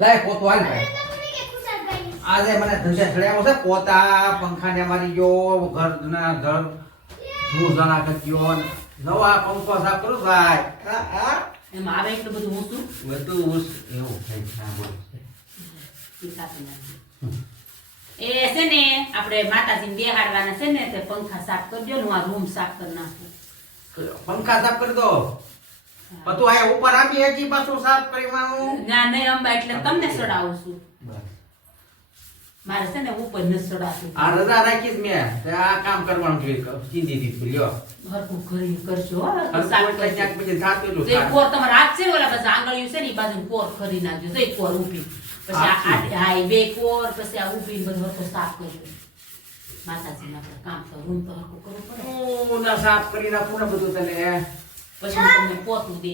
લાય પોતો હાલ ભાઈ. આજે મને ધંધે ચડ્યા છે પોતા પંખા ને મારી ગયો ઘર ના ઘર ધૂળ જણા કરજો નવા પંખો સાફ કરું ભાઈ. હા હા. એમ આવે એટલું બધું ઊંચું? બધું ઉસ એવું થઈ બોલો. એ. છે ને આપણે માતાજીને બેહાડવાના છે ને તે પંખા સાફ કરજો ને હું આ રૂમ સાફ કરી નાખું. પંખા સાફ કરી દો. તું આ ઉપર આપી હજી પાછું સાફ કરી વાનું ના નહીં અંબા એટલે તમને સડાવું છું. મારે છે ને ઉપર ન સડાતું આ રજા રાખીશ મેં. આ કામ કરવાનું કે ચીંધી દીધું લ્યો. હરખું કરી કરજો સાફ. પછી. કોર તમારે હાથ છે ને ઓલા પાસે આંગળીયું છે ને એ બાજુ કોર કરી નાખજો. એક કોર ઊભી. પછી આ? હા એ બે કોર પછી આ ઊભી ને બધું હરખું સાફ કરજો. માતાજી ના કામ તો રૂમ તો હરકું કરવું પડે. ના સાફ કરી નાખું ને બધું તને પછી હું તમને પોતું દે.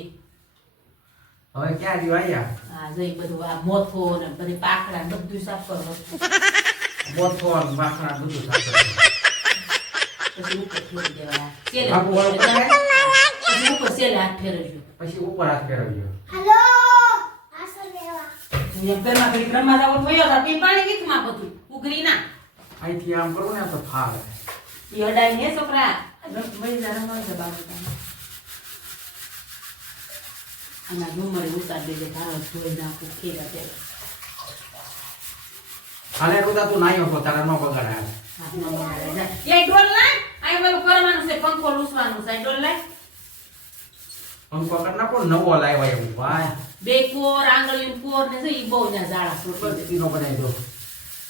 હવે ક્યાં રહ્યું આયા હા જઈ બધું આ મોથો ને બધી પાકડા ને બધું સાફ કરો. મોથો ને પાકડા બધું સાફ કરો. પછી ઉપર ફેરવી કરે? પછી ઉપર સેલે હાથ પછી ઉપર ઘરમાં જાવ તો પાણી વીખમાં બધું ઉઘરી ના. અહીંથી આમ કરું ને તો ફાવે. ઈ અડાઈ ને છોકરા. રમવા છે તારે. આના ડુમરે ઉતાર દેજે તારો ધોઈ નાખું ખેડા તે હાલે રૂદા તું નાયો તો તારા નો બગાડે. એ ડોલ લાય અહીં પેલું કરવાનું છે પંખો લૂસવાનું છે ડોલ લાય પંખો કરી નાખો નવો લાવ્યા એવું ભાઈ બે કોર આંગળીયું કોર ને છે ઈ બહુ ના ઝાડા છોડી બત્તીનો બનાવી દો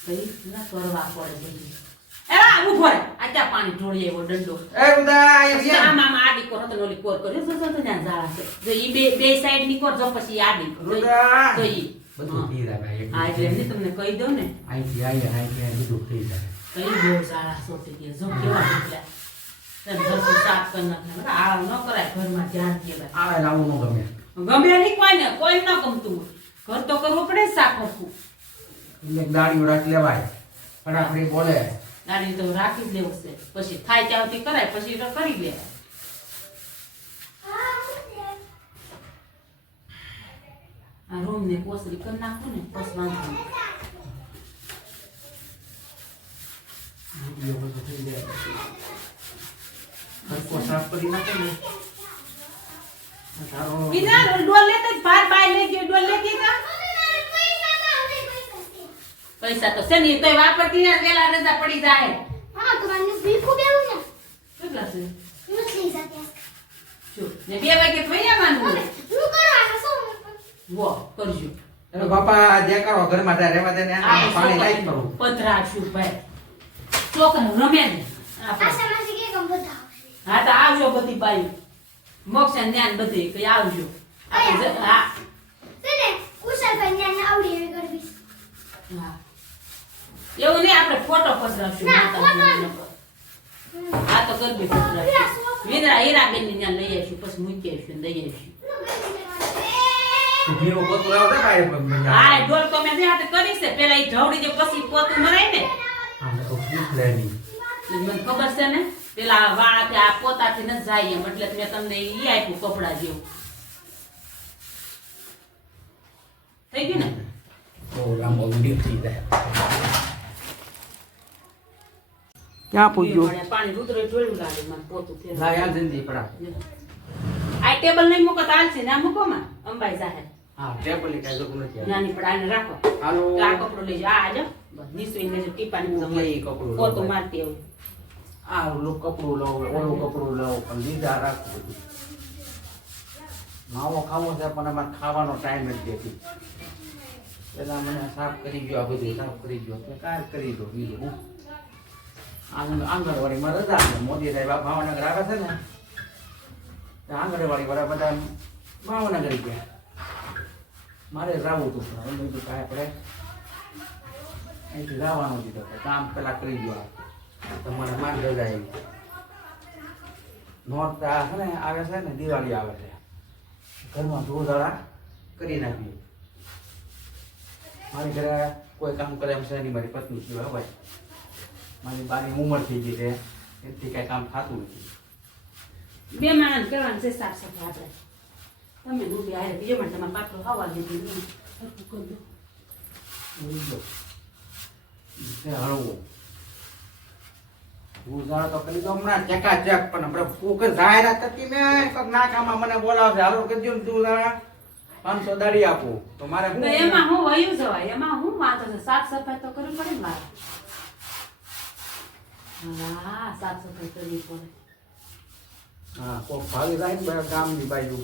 કઈ ના કરવા પડે એલા ઊભો રે. આ ત્યાં પાણી ઢોળી આવ્યો દંડો એ રૂદા અહીંયા છે. આમ આમ હતો ને ઓલી કોર કર્યો જો જો ત્યાં ઝાડા છે જો ઈ બે બે સાઈડની કોર જો પછી આડી જો ઈ- ઈ. બધું થઈ જાય હા એટલે એમને તમને કહી દઉં ને. અહીંથી આવીએ અહીંથી અહીં બધું થઈ જાય. કઈ બહુ ઝાડા સોટી ગયા. જો કેવા નીકળ્યા. તને ઘરથી સાફ કરી નાખે આળા ન કરાય ઘરમાં ધ્યાન દેવાય આવે લાવું ન ગમે. ગમે નહીં કોઈને કોઈ ન ગમતું ઘર તો કરવું પડે સાફ કરવું એક દાડીઓ રાખી લેવાય. ફટાફડી બોલે. ગાડી તો રાખી જ લેવું છે. પછી થાય ત્યાંથી કરાય પછી તો કરી લેવાય આ રૂમ ને કોસરી કરી નાખું ને બસ વાંધો નહીં. સાફ કરી નાખે ને તારો કીધા ને, ડોલ લેતા જ બાર બાર લઈ ગયો ડોલ લેતી તા પૈસા તો છે ને તોય વાપરતી ને પેલા રજા પડી જાય. કેટલા છે? જો ને બે વાગે તો વહી આ શું વો કરજો. એનો બાપા જે કરો ઘરમાં ત્યાં રહેવા દે ને પાણી લાઈટ પધરા છું ભાઈ. છોકરા રમે ને હા તો આવજો બધી બાઈ મોક્ષ ને જ્ઞાન બધી કઈ આવજો. આપણે આવડી હા હા. એવું નહીં આપણે ફોટો પધરાવશું. હા તો ગરબી પધરાવશું. વીરા હીરાબેન ને ત્યાં લઈ આવીશું પછી મૂકી આવીશું લઈ આવીશું. હા ઢોલ તો મેં કરી છે. પેલા એ ઢવડી દે પછી પોતું મરાય ને મને ખબર છે ને? પેલા વાળાથી આ પોતાથી ન જાય એમ એટલે મેં તમને ઈ આપ્યું કપડા જેવું. થઈ ગયું ને? બહુ લાંબો વીડિયો થઈ જાય. ક્યાં મને પાણી રુદ્ર જોયું લાગે પોતું ફેરવું. લાય આ પડા આ ટેબલ નહીં મૂકો તો હાલશે ના મૂકો માં? અંબાઈ જાહે. હા ટેબલની કાંઈ જરૂર નથી નાની પણ આને રાખો. હાલો. આ કપડો લઈ આ આજો નીસવીને લેજો ટીપાની હું બધા કપડું લઉં? પોતું મારતી આવું. આ ઓલું કપડું લઉં ઓલું કપડું લઉં પણ લીધા રાખું માવો ખાવો છે પણ અમારે ખાવાનો ટાઈમ જ નથી. પેલા મને સાફ કરી ગયો આ બધું સાફ કરી ગયો કાર કરી દો બીજું. આંગણવાડીમાં રજા છે. મોદી સાહેબ ભાવનગર આવે છે ને આંગણવાડી વાળા બધા ભાવનગર ગયા. મારે જવું હતું પણ એમ કીધું કાંઈ આપણે અહીંથી જવાનું કીધું કામ પેલા કરી આ. તમારે માન રજા આવી. નોરતા છે ને, આવે છે ને, દિવાળી આવે છે. ઘરમાં ધોધાળા કરી નાખીએ. મારી ઘરે કોઈ કામ કરે એમ છે નહીં, મારી પત્ની સિવાય હવે મારી બાની ઉંમર થઈ ગઈ છે. એથી કાંઈ કામ થતું નથી. બે માણસ કહેવાનું છે સાફ સફાઈ આપણે. તમે ડૂબી હારે બીજો પણ તમારે પાટલો ખાવા દીધી. તે હળવો. ગુજારો તો કરી દો હમણાં ચકાચક પણ આપણે ફૂક જાહેરાત હતી ને કોક નાકામાં મને બોલાવશે હાલો કરજો ને તું તારા પાંચસો દાડી આપું. તો મારે એમાં હું વયું જવાય? એમાં હું વાંધો છે? સાફ સફાઈ તો કરવી પડે મારે. હા સાફ સફાઈ કરવી પડે. હા કોક ભાવી ને બધા ગામની બાજુ.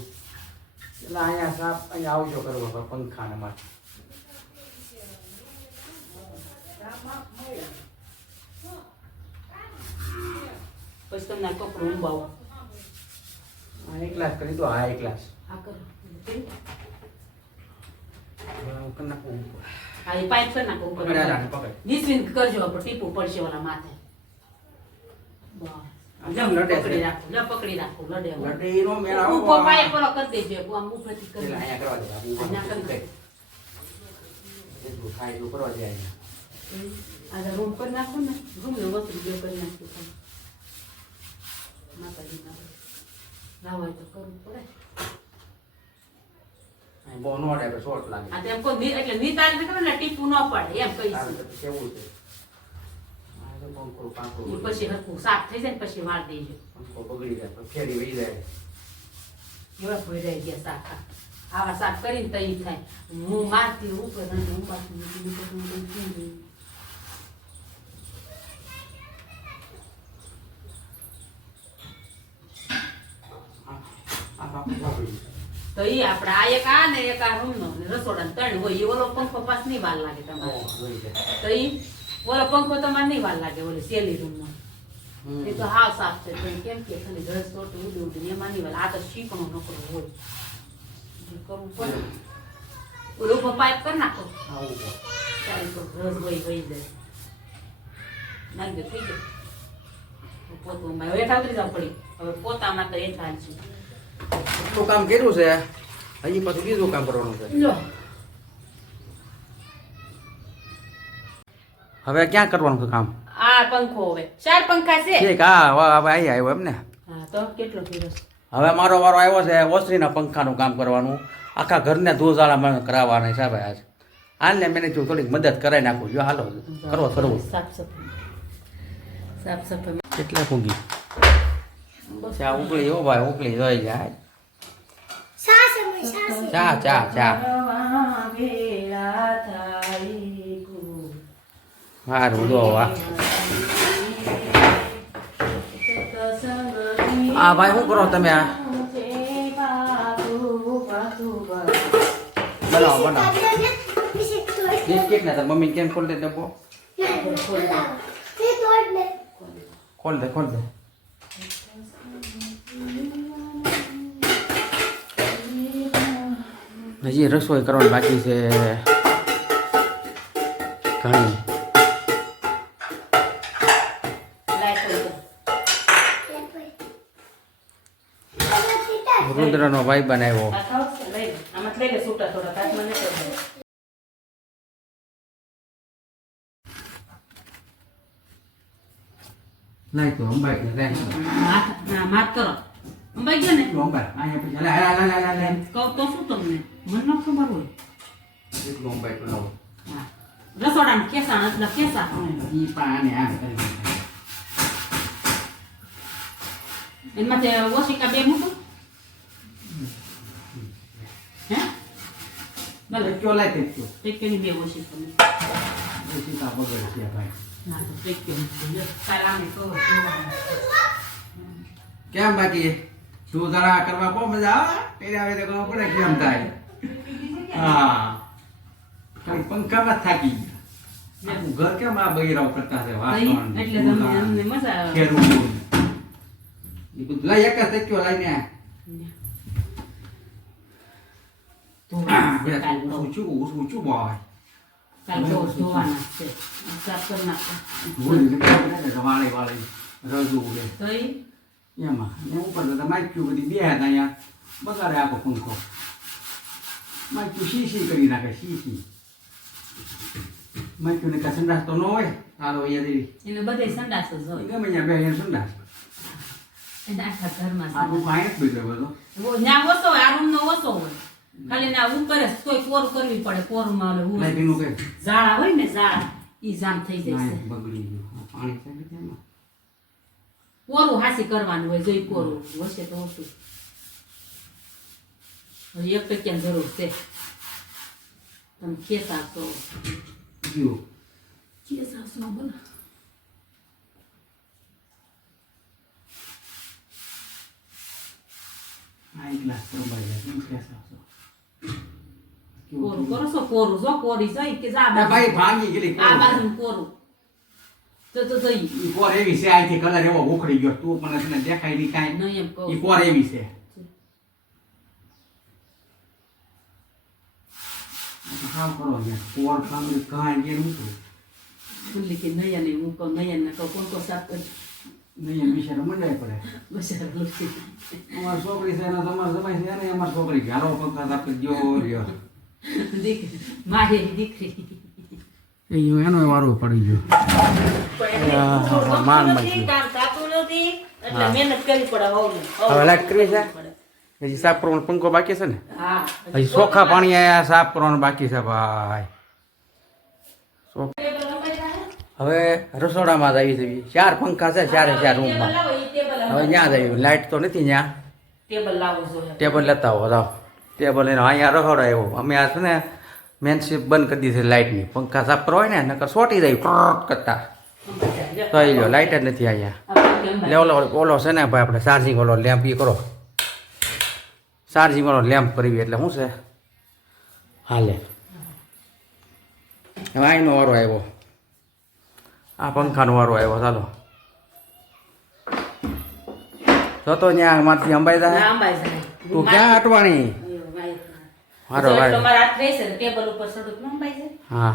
એટલે અહીંયા સાપ અહીંયા આવજો કરવો પંખા ને માટે. પછી તમને આ કપડું ઊંબાવો હા એક ક્લાસ કરી દો. હા એક ક્લાસ આ કરો? કરી હા એ પાઇપ કરી નાખો ઉપર. પકડ પકડ નીચવીને કરજો આપણે ટીપું પડશે ઓલા માથે. થાય એટલું કરવા દે અહીંયા. આ રૂમ કરી નાખો ને રૂમ ને વસ્તુ બે કરી નાખો તમે. માતાજી ના લાવાય તો કરવું પડે. બહુ નો લાગે. આ તેમ કોઈ એટલે ટીપું ન પડે એમ કહીશું. કેવું છે? પાંખો ઈ પછી હરખું સાફ થઈ જાય ને પછી વાર દેજો. પંખો બગડી જાય, ફેરી વહી જાય. એવા ભરાઈ ગયા શાક આવા શાક કરીને તઈ થાય. હું મારતી ઉપર અને પાછું. તો એ આપણે આ એક આ ને એક આ રૂમ નો રસોડા ત્રણ હોય એ ઓલો પંખો પાસ નહીં વાર લાગે તમારે. તો ઈ ઓલો પંખો તમારે નહીં વાર લાગે ઓલો સેલી રૂમનો. એ તો હાવ સાફ છે તો કેમ કે ખાલી ઘર સોટું ઉડી ઉડી એમાં નહીં વાર. આ તો શીકણો નોકરો હોય. કરવું પડે. ઓલો ઉપર પાઇપ કરી નાખો. છે. તો ઘર હોય હોય જાય. નાખજો થઈ ગયો પોતું હવે ઉતરી જવું પડી હવે પોતામાં તો હેઠા છે. એટલું કામ કર્યું છે? હજી પાછું બીજું કામ કરવાનું છે? હવે ક્યાં કરવાનું છે કામ? આ પંખો હવે. ચાર પંખા છે. ઠીક હા હવે હવે અહીં આવ્યો એમ ને હા તો કેટલો ફેરસ હવે મારો વારો આવ્યો છે ઓસરીના પંખાનું કામ કરવાનું. આખા ઘરને ધોઝાળા મને કરાવવાના છે ભાઈ આજ. આને મેં જો થોડીક મદદ કરાવી નાખું. જો હાલો કરો કરવું સાફ સફાઈ. સાફ સફાઈ કેટલા ફૂગી? ચા ઉકળી હો ભાઈ ઉકળી જોઈ જાય ચા ચા ચા. સારું જો વાહ આ ભાઈ શું કરો તમે આ બનાવો બનાવો બિસ્કિટ ને તાર મમ્મી કેમ ખોલ દે ડબ્બો ખોલ દે ખોલ દે હજી રસોઈ કરવાની બાકી છે ઘણી રુદ્રનો ભાઈ બનાવ્યો. આમાં લઈ લે છૂટા થોડા કાચમાં નથી કરવું. લાઈ તો અંબાઈ કે લાઈ માથ ના માથ કરો. અંબાઈ ગયો ને? તો અંબાઈ અહીંયા પછી લા લા લા લા લા કહું તો શું તમને? મને ન ખબર હોય. એટલું અંબાઈ તો લાવો. હા. રસોડામાં કેસાણ એટલે કેસા? ઈ પાને આમ કરી એમાંથી ઓશિકા બે મૂકો. છે ભાઈ. ના તો. કેમ બાકી? તું જરા કરવા બહુ મજા આવે? પેલા આવે તો ખબર પડે કેમ થાય. હા. ખાલી પંખામાં થાકી ગયા. ઘર કેમ આ બૈરાવ કરતા છે વાસણ એટલે તમને મજા આવે. ખેરું એ બધું લાઈ એક જ તક્યો લાઈને ตัวเบียดกันโดสูชูอูสูชูบอยกันโดตัวน่ะเจ็บจับตัวหนักโอ้ยนี่ได้แต่ว่าอะไรว่าอะไรเราดูเลยเฮ้ยเนี่ยมาเนี่ยอุปกรณ์ทำไมคิวดีเบียดนะเนี่ยบังอะไรอ่ะก็คงก็ไม่คิวซีซีกันนะก็ซีซีไม่คิวในการสันดาสตัวน้อยอาเราอย่าดีอินบัดได้สันดาสตัวก็ไม่อยากไปยังสันดาส Aku banyak beda betul. Nyawa so, aku nawa so. ખાલી ના ઉપર જ કોઈ કોર કરવી પડે કોરુંમાં ઓલું નહીં ભીનું કે ઝાડા હોય ને ઝાડા ઈ જામ થઈ જાય છે. બગડી ગયું. પાણી છે કે તેમાં? કોરું હાસી કરવાનું હોય જોઈ કોરું હશે તો ઓછું. હવે એક ટક્યા જરૂર છે. તમે ખેતા તો. ગયું. ખેતા શું બોલો. આ એક ગ્લાસ તો ભરી જાય. કોરું? કરો છો કોરું? જો કોરી? જોઈ કે જા આ ભાઈ ભાંગી ગયેલી આ. બાજુ કોરું. તો તો જોઈ ઈ. કોર એવી છે આથી કલર એવો ઉખડી ગયો. તું પણ તને દેખાય નહીં કાંઈ. નહીં એમ કહું. ઈ કોર એવી છે. તો સાવ કરો યાર. કોર કામ કાંઈ ઘેર ઊંચું. ભૂલી કે નહીં ને હું કહું નયન ને કહું કોણ કો સાફ કરી નહીં બિચારો મંડાય પડે. અમારી છોકરી છે ને તમારે જમાઈ છે ને અમારી છોકરી હાલો પંખા આપી દ્યો રહ્યો. મારી દીકરી. એ એનો વારો પડી ગયો. માન. વહુ હવે લાઈટ કરવી છે? હજી સાફ કરવાનો પંખો બાકી છે ને? હા હજી ચોખ્ખા પાણી આયા સાફ કરવાનું બાકી છે ભાઈ. ચોખ- હવે રસોડામાં જ આવી જવી ચાર પંખા છે ચારે ચાર રૂમમાં. હવે ત્યાં જ આવ્યું. લાઇટ તો નથી ત્યાં ટેબલ લાવો ટેબલ લેતા આવો લાવ ટેબલ એનો અહીંયા રખોડો આવ્યો અમે આ છે ને મેન સ્વિચ બંધ કરી દીધી લાઇટની પંખા સાફ કરવા હોય ને નકર સોટી જાય ટ્રોટ કરતા. તો આવી ગયો લાઇટ જ નથી અહીંયા. લે ઓલો ઓલો છે ને ભાઈ આપણે ચાર્જિંગ ઓલો લેમ્પ એ કરો. ચાર્જિંગ ઓલો લેમ્પ કરવી એટલે શું છે? હાલે. હવે આઈનો વારો આવ્યો. આ પંખાનો વારો આવ્યો ચાલો. તો તો ત્યાં માંથી અંબાઈ જાય. તું ક્યાં અટવાણી? હારો હા.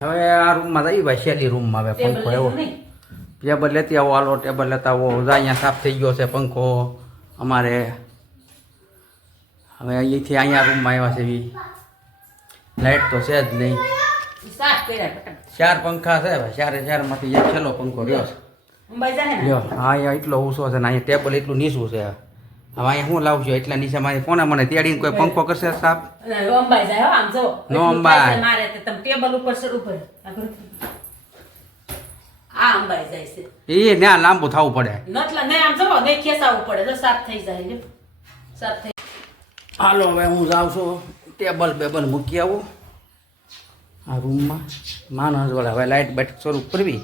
હવે આ રૂમમાં જઈ ભાઈ શેલી રૂમમાં હવે પંખો એવો. ટેબલ લેતી આવો હાલો ટેબલ લેતા આવો. અહીંયા સાફ થઈ ગયો છે પંખો અમારે. હવે અહીંથી અહીંયા રૂમમાં આવ્યા છે લાઇટ તો છે જ નહીં. કર્યા ચાર પંખા છે ભાઈ ચારે માંથી એક છેલ્લો પંખો રહ્યો છે. લ્યો હા અહીંયા એટલો ઊંચો છે ને અહીંયા ટેબલ એટલું નીચું છે. હવે અહીંયા શું લાવજો એટલા નીચે મારે કોને મને તેડીને કોઈ પંખો કરશે સાપ અંબાઈ જાય હો, આમ જો. નો એટલું અંબાય. થાય છે મારે તમે ટેબલ ઉપર સડ ઉપર આ અંબાઈ જાય છે. એ ત્યાં લાંબુ થવું પડે. નટલા આમ ખેસાવવું પડે. તો સાફ થઈ જાય જો સાફ થઈ હાલો હવે હું જાઉં છું ટેબલ બેબલ મૂકી આવું. આ રૂમમાં. માણસ વળે હવે લાઇટ બેઠક શરૂ કરવી.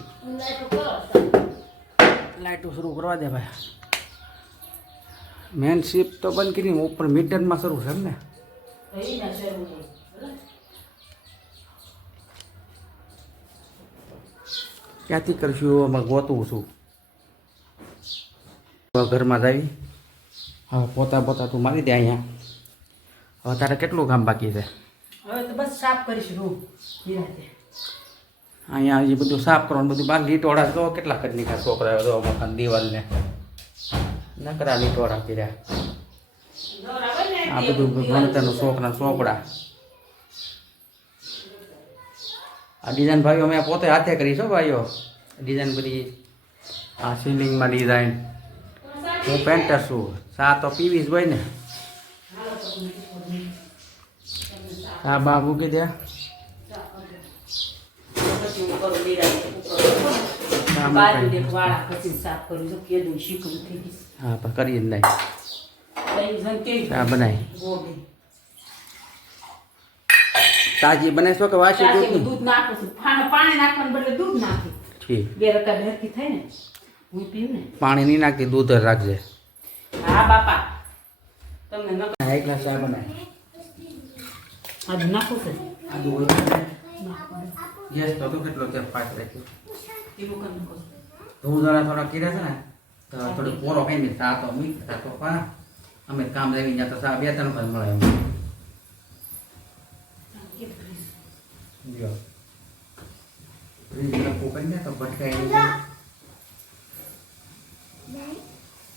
લાઇટો શરૂ કરવા દે ભાઈ. મેન શિપ તો બંધ કરી ઉપર મીટરમાં શરૂ છે એમ ને? થઈ ને શરૂ થઈ. બરાબર? ક્યાંથી કરશું અમે ગોતું છું? ઘરમાં જાવી હવે પોતા પોતા તું મારી દે અહીંયા. હવે તારે કેટલું કામ બાકી છે? અહીંયા હજી બધું સાફ કરવાનું, બધું બાર લીટોડા તો કેટલા કરી નીકળ્યા છોકરા તો મકાન, દિવાલને. નકરા લીટોડા કર્યા? આ બધું ભણતરનું છોકરા ચોપડા. આ ડિઝાઇન ભાઈઓ મેં પોતે હાથે કરી છો ભાઈઓ. ડિઝાઇન બધી આ સિલિંગમાં ડિઝાઇન. હું પેન્ટર છું. સા તો પીવીસ હોય ને આ બા મૂકી દે પછી હું કરું નિરાંતે. ચા બાજુ મૂકી. દેખ વાળા પછી સાફ કરું છું કેદું શીખવું થઈ ગયું હા પણ કરીએ નહીં કેવી ચા બનાવી ગોળી. કે વાસી દૂધ દૂધ નાખું છું. પાણી નાખવાનું બદલે દૂધ નાખી. ઠીક. બે રકા ભેરકી થાય ને. હું પીવું ને. પાણી નહીં નાખતી દૂધ રાખજે. હા બાપા. તમને એક ગ્લાસ ચા બનાવી આજે નાખો કે? આજ હોય ગેસ તો તો કેટલો કે પાક રાખ્યો એવું કરી નાખું. ધૂળ જરા થોડા કીરા છે ને તો થોડું પોરો સા તો મીઠ તો પા અમે કામ લેવી જતા તો સા બે ત્રણ પર મળે એમ. જો. ફ્રીજ કરીને તો ભટકાઈ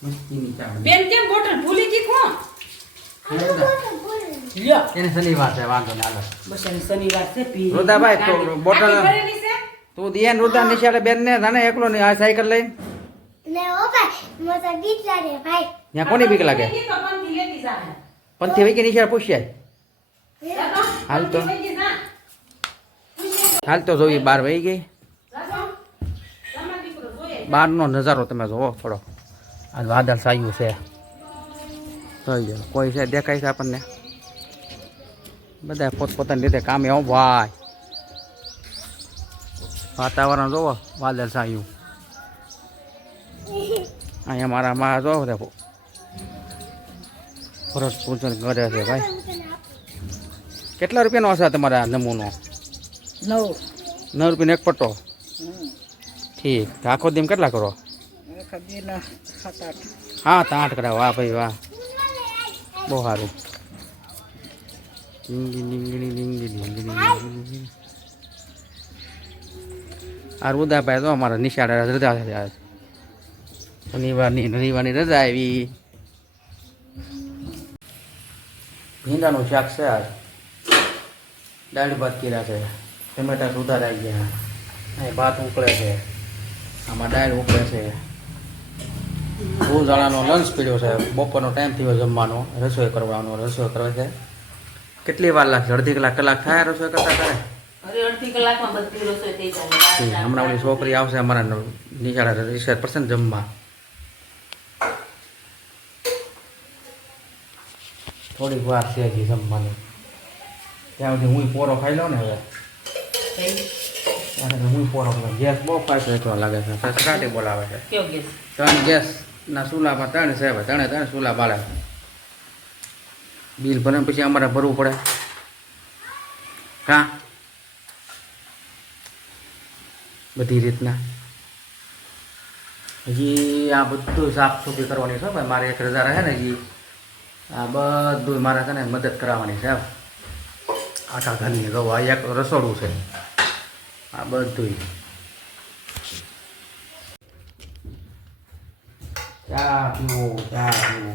મસ્તી બેન કેમ બોટલ ભૂલી ગઈ કોણ? એને શનિવાર છે વાંધો ના હાલો. બસ એને શનિવાર છે પી. રુદાભાઈ, તો બોટલ- આખી ભરેલી છે? તું દિયાન રુદા નિશાળે બેન ને તને એકલો ને આ સાયકલ લઈ ને ઓ ભાઈ મને બીક લાગે ભાઈ. ત્યાં કોની બીક લાગે? પંથી વહી કે નિશાળ પૂછ્યા હાલ તો. હાલ તો જોઈ બાર વહી ગઈ. બહારનો નજારો તમે જોવો થોડો આ વાદળ સાયું છે. થઈ ગયો કોઈ છે દેખાય છે આપણને? બધા પોતપોતાની રીતે કામે એવું ભાઈ. વાતાવરણ જોવો વાદળ સાયું અહીંયા મારા માં જોવો દેખો ફરજ પૂજન કરે છે ભાઈ. કેટલા રૂપિયાનો હશે તમારા નમૂનો? નવ. નવ રૂપિયાનો એક પટ્ટો? ઠીક. આખો દીમ કેટલા કરો? હા આઠ કરાવો. વાહ ભાઈ વાહ. બહુ સારું. આ રુદાભાઈ તો અમારા નિશાળે રજા થયા શનિવારની રવિવારની રજા આવી. ભીંડાનું શાક છે આજ. દાળ ભાત કર્યા છે. ટમેટા સુધારાઈ ગયા. અહીં ભાત ઉકળે છે. આમાં દાળ ઉકળે છે. ઉજાળાનો લંચ પીડ્યો છે. બપોરનો ટાઈમ થયો જમવાનો. રસોઈ કરવાનો રસોઈ કરે છે. કેટલી વાર લાગશે? અડધી કલાક કલાક થાય રસોઈ કરતા કરે? હમણાં ઓલી છોકરી આવશે અમારા નિશાળા રિસર્ચ પર્સન જમવા. થોડીક વાર છે હજી જમવાની. ત્યાં સુધી હું પોરો ખાઈ લઉં ને હવે. ત્યાં હું પોરો ગેસ બહુ ફાસ્ટ રહેતો લાગે છે. સસરાટી બોલાવે છે. ગેસ? ત્રણ ગેસ ના ચૂલામાં ત્રણ છે ત્રણે ત્રણ ચૂલા બાળે બિલ ભરે પછી અમારે ભરવું પડે. કાં બધી રીતના. હજી આ બધું સાફ સુફી કરવાની છે ભાઈ. મારે એક રજા રહે ને હજી. આ બધું મારે છે ને મદદ કરાવવાની છે. આખા ઘરની જો આ એક રસોડું છે. આ બધું ચા પીવો ચા પીવો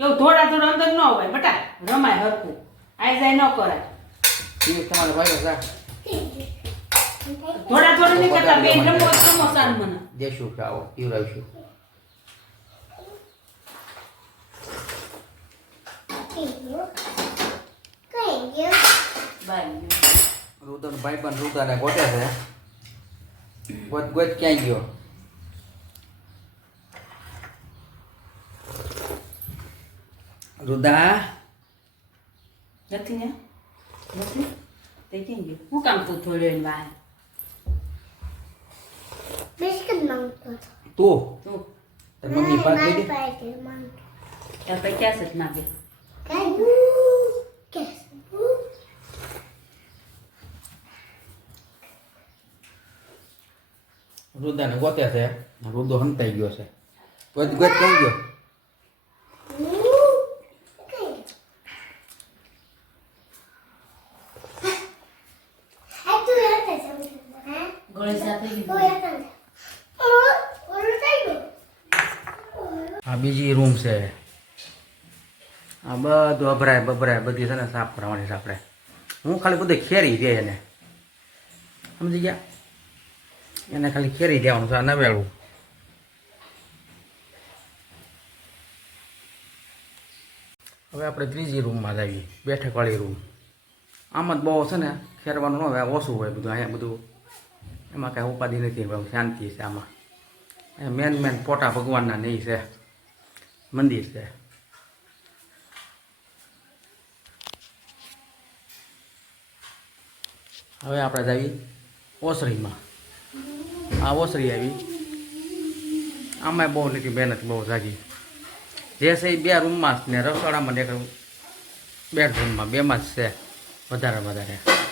એવું થોડા થોડા અંદર ન હોય બટા રમાય હરખું. આઈ જાય ન કરાય. તમારે ભાઈ ચા થોડા થોડા નહીં કરતા બેન રમો રમો સાન મને. દેશું ખાઓ પીવડાવીશું. બાય. રુદન ભાઈ પણ રુદાને ગોટે છે. ગોત ગોત ક્યાંય ગયો? રુદા? નથી ને? નથી? તે ક્યાં ગયો? હું કામ તું થોડી વાર વાહ? બિસ્કિટ માંગતો તું? તું? તાર મમ્મી પાસે ગઈ દે તાર પછી ક્યાં સત માગે કઈ કેસ રુદાને ગોતે છે. રુદો હંતાઈ ગયો છે. ગોત ગોત કઈ ગયો. આ બીજી રૂમ છે. આ બધું અભરાય બભરાય બધી છે ને સાફ કરવાની છે આપણે. હું ખાલી બધું ખેરી દે એને. સમજી ગયા? એને ખાલી ખેરી દેવાનું છે, આ નવેલું હવે આપણે ત્રીજી રૂમમાં જ આવીએ, બેઠકવાળી રૂમ. આમાં જ બહુ છે ને, ખેરવાનું ન હોય ઓછું હોય બધું, અહીંયા બધું. એમાં કાંઈ ઉપાધિ નથી શાંતિ છે આમાં. મેન મેન પોટા ભગવાનના નહીં છે. મંદિર છે. હવે આપણે જ આવી ઓસરીમાં. આ ઓસરી આવી. આમાં બહુ નથી મહેનત બહુ જાગી. જે છે એ બે રૂમમાં ને રસોડામાં ને બેડરૂમમાં બેમાં જ છે, વધારે વધારે.